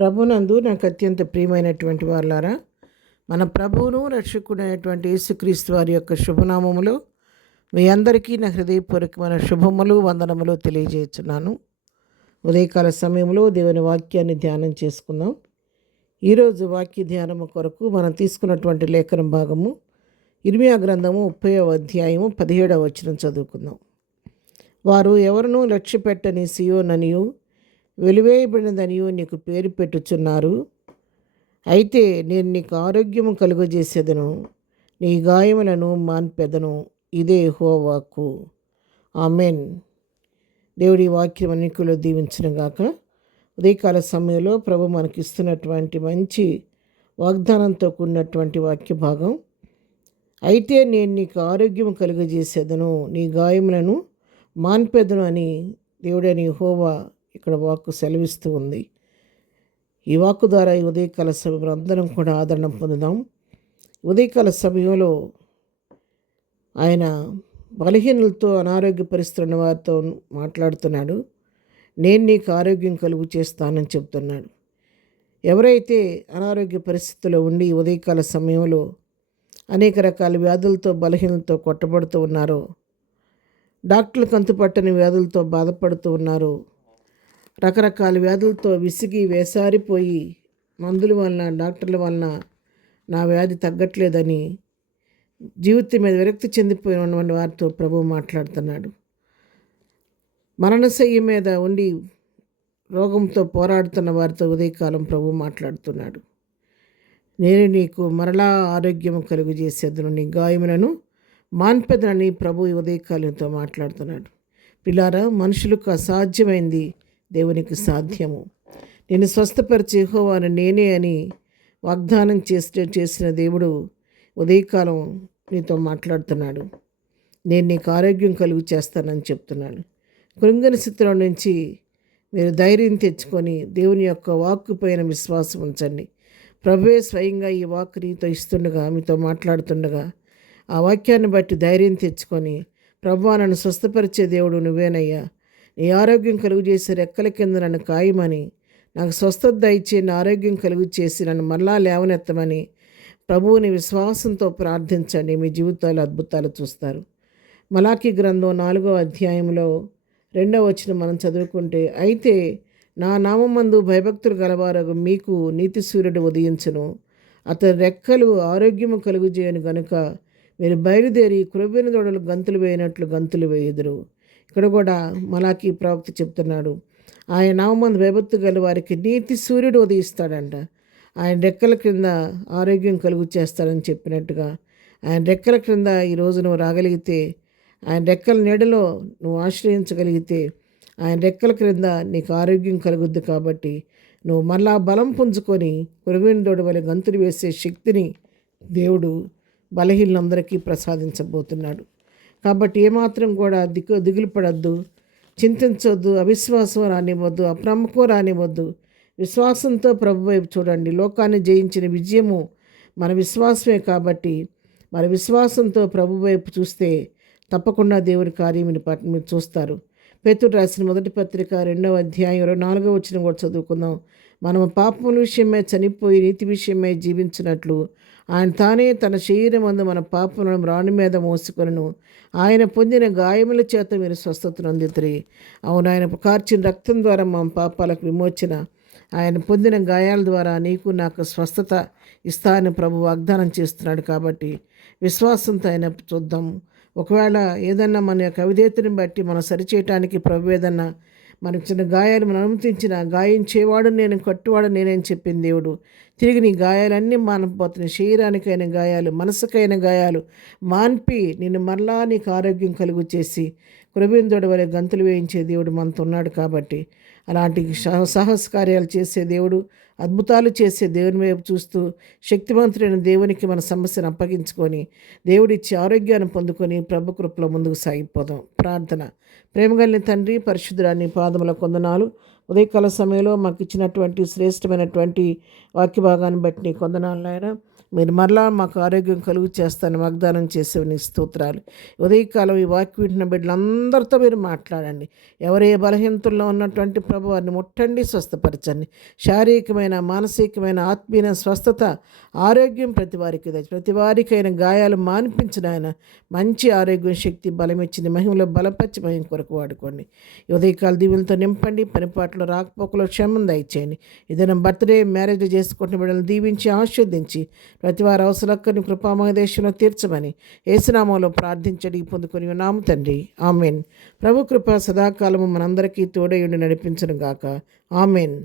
ప్రభునందు నాకు అత్యంత ప్రియమైనటువంటి వాళ్ళారా, మన ప్రభువును రక్షకుడైనటువంటి యేసుక్రీస్తు వారి యొక్క శుభనామములో మీ అందరికీ నా హృదయపూర్వకమైన శుభములు వందనములు తెలియజేస్తున్నాను. ఉదయకాల సమయంలో దేవుని వాక్యాన్ని ధ్యానం చేసుకుందాం. ఈరోజు వాక్య ధ్యానము కొరకు మనం తీసుకున్నటువంటి లేఖన భాగము ఇర్మియా గ్రంథము 30వ అధ్యాయము 17వ వచనం చదువుకుందాం. వారు ఎవరినూ లక్ష్యపెట్టని సియోననియు వెలివేయబడినదనియు నీకు పేరు పెట్టుచున్నారు. అయితే నేను నీకు ఆరోగ్యము కలుగజేసేదను, నీ గాయములను మాన్పెదను. ఇదే యెహోవా వాక్కు. ఆమెన్. దేవుడి వాక్యం అన్నిటిలో దీవించునుగాక. ఉదయకాల సమయంలో ప్రభు మనకిస్తున్నటువంటి మంచి వాగ్దానంతో కూడినటువంటి వాక్య భాగం. అయితే నేను నీకు ఆరోగ్యం కలుగజేసేదను, నీ గాయములను మాన్పెదను అని దేవుడైన యెహోవా ఇక్కడ వాక్కు సెలవిస్తూ ఉంది. ఈ వాక్కు ద్వారా ఈ ఉదయకాల సమయంలో అందరం కూడా ఆదరణ పొందుదాం. ఉదయకాల సమయంలో ఆయన బలహీనులతో, అనారోగ్య పరిస్థితున్న వారితో మాట్లాడుతున్నాడు. నేను నీకు ఆరోగ్యం కలుగు చేస్తానని చెప్తున్నాడు. ఎవరైతే అనారోగ్య పరిస్థితుల్లో ఉండి ఉదయకాల సమయంలో అనేక రకాల వ్యాధులతో, బలహీనలతో కొట్టబడుతూ ఉన్నారో, డాక్టర్లకు అంతుపట్టని వ్యాధులతో బాధపడుతూ ఉన్నారో, రకరకాల వ్యాధులతో విసిగి వేసారిపోయి మందుల వలన, డాక్టర్ల వలన నా వ్యాధి తగ్గట్లేదని జీవితం మీద విరక్తి చెందిపోయినటువంటి వారితో ప్రభువు మాట్లాడుతున్నాడు. మరణశయ్య మీద ఉండి రోగంతో పోరాడుతున్న వారితో ఉదయకాలం ప్రభువు మాట్లాడుతున్నాడు. నేను నీకు మరలా ఆరోగ్యం కలుగు చేసేదను, నీ గాయములను మాన్పెదనని ప్రభు ఉదయకాలంతో మాట్లాడుతున్నాడు. పిల్లారా, మనుషులకు అసాధ్యమైంది దేవునికి సాధ్యము. నేను స్వస్థపరిచే యెహోవాను నేనే అని వాగ్దానం చేసిన దేవుడు ఉదయకాలం నీతో మాట్లాడుతున్నాడు. నేను నీకు ఆరోగ్యం కలుగు చేస్తానని చెప్తున్నాను. కృంగని స్థితిలో నుంచి మీరు ధైర్యం తెచ్చుకొని దేవుని యొక్క వాక్కు పైన విశ్వాసం ఉంచండి. ప్రభువే స్వయంగా ఈ వాక్కు నీతో ఇస్తుండగా, మీతో మాట్లాడుతుండగా ఆ వాక్యాన్ని బట్టి ధైర్యం తెచ్చుకొని, ప్రభువా నన్ను స్వస్థపరిచే దేవుడు నువ్వేనయ్యా, నీ ఆరోగ్యం కలుగు చేసే రెక్కల కింద నన్ను ఖాయమని, నాకు స్వస్థత దయచే నా ఆరోగ్యం కలుగు చేసి నన్ను మరలా లేవనెత్తమని ప్రభువుని విశ్వాసంతో ప్రార్థించండి. మీ జీవితాలు అద్భుతాలు చూస్తారు. మలాకీ గ్రంథం 4వ అధ్యాయంలో 2వ వచనం మనం చదువుకుంటే, అయితే నా నామమందు భయభక్తులు గలవారు మీకు నీతి సూర్యుడు ఉదయించును, అతని రెక్కలు ఆరోగ్యము కలుగు చేయను గనుక మీరు బయలుదేరి క్రొవ్విన దొడలు గంతులు వేయనట్లు గంతులు వేయుదురు. ఇక్కడ కూడా మలాకీ ప్రవక్త చెప్తున్నాడు, ఆయన నామందు భయభక్తి గల వారికి నీతి సూర్యుడు ఉదయిస్తాడంట. ఆయన రెక్కల క్రింద ఆరోగ్యం కలుగు చేస్తాడని చెప్పినట్టుగా ఆయన రెక్కల క్రింద ఈరోజు నువ్వు రాగలిగితే, ఆయన రెక్కల నీడలో నువ్వు ఆశ్రయించగలిగితే, ఆయన రెక్కల క్రింద నీకు ఆరోగ్యం కలుగుద్ది. కాబట్టి నువ్వు మళ్ళా బలం పుంజుకొని కురవీణ దొడవలి గంతులు వేసే శక్తిని దేవుడు బలహీనందరికీ ప్రసాదించబోతున్నాడు. కాబట్టి ఏమాత్రం కూడా దిగులు పడద్దు, చింతించొద్దు, అవిశ్వాసం రానివ్వద్దు, అప్రమకం రానివ్వద్దు. విశ్వాసంతో ప్రభు వైపు చూడండి. లోకాన్ని జయించిన విజయము మన విశ్వాసమే. కాబట్టి మరి విశ్వాసంతో ప్రభు వైపు చూస్తే తప్పకుండా దేవుడి కార్యం మీరు చూస్తారు. పేతురు రాసిన మొదటి పత్రిక 2వ అధ్యాయం 24వ వచనం కూడా చదువుకుందాం. మనము పాపముల విషయమై చనిపోయి నీతి విషయమై జీవించినట్లు ఆయన తానే తన శరీరమందు మన పాపములను రాణి మీద మోసుకొనెను. ఆయన పొందిన గాయముల చేత మీరు స్వస్థతను అందితురి. అవును, ఆయన కార్చిన రక్తం ద్వారా మా పాపాలకు విమోచన, ఆయన పొందిన గాయాల ద్వారా నీకు నాకు స్వస్థత ఇస్తానని ప్రభు వాగ్దానం చేస్తున్నాడు. కాబట్టి విశ్వాసంతో ఆయన చూద్దాం. ఒకవేళ ఏదన్నా మన యొక్క అవిధేయతని బట్టి మనం సరిచేయటానికి ప్రభు ఏదన్నా మనకు చిన్న గాయాలు మనం అనుమతించిన, గాయించేవాడు నేను, కట్టువాడు నేనని చెప్పిన దేవుడు తిరిగి నీ గాయాలన్నీ మానపోతున్నాయి. శరీరానికైన గాయాలు, మనసుకైన గాయాలు మాన్పి నిన్ను మరలా నీకు ఆరోగ్యం కలుగు చేసి కురబిందోడు వలె గంతులు వేయించే దేవుడు మనతో ఉన్నాడు. కాబట్టి అలాంటి సాహస కార్యాలు చేసే దేవుడు, అద్భుతాలు చేసే దేవుని వైపు చూస్తూ శక్తివంతుడైన దేవునికి మన సమస్యను అప్పగించుకొని దేవుడిచ్చి ఆరోగ్యాన్ని పొందుకొని ప్రభు కృపలో ముందుకు సాగిపోదాం. ప్రార్థన. ప్రేమగలిగిన తండ్రి, పరిశుద్ధురాని పాదముల కొందనాలు. ఉదయకాల సమయంలో మాకు ఇచ్చినటువంటి శ్రేష్టమైనటువంటి వాక్య భాగాన్ని బట్టి నీ కొందనాలు నాయన. మీరు మరలా మాకు ఆరోగ్యం కలుగు చేస్తాను వాగ్దానం చేసేవి నీ స్తోత్రాలు. ఉదయకాలం ఈ వాక్యం వింటున్న బిడ్డలందరితో మీరు మాట్లాడండి. ఎవరే బలహీనతల్లో ఉన్నటువంటి ప్రభు వారిని ముట్టండి, స్వస్థపరచండి. శారీరకమైన, మానసికమైన, ఆత్మీయ స్వస్థత, ఆరోగ్యం ప్రతి వారికైన గాయాలు మాన్పించిన ఆయన మంచి ఆరోగ్యం, శక్తి, బలమిచ్చింది మహిమలో బలపరిచి మహిమ కొరకు వాడుకోండి. ఉదయకాల దీవులతో నింపండి. పనిపాట్లో రాకపోకలో క్షేమం దయచేయండి. ఏదైనా బర్త్డే, మ్యారేజ్ చేసుకుంటున్న బిడ్డలను దీవించి ఆశీర్వదించి ప్రతి వారి అవసరక్కని కృపామయ దేశంలో తీర్చమని యేసునామంలో ప్రార్థించడి పొందుకొని ఉన్నాము తండ్రి. ఆమెన్. ప్రభు కృప సదాకాలము మనందరికీ తోడయుండి నడిపించును గాక. ఆమెన్.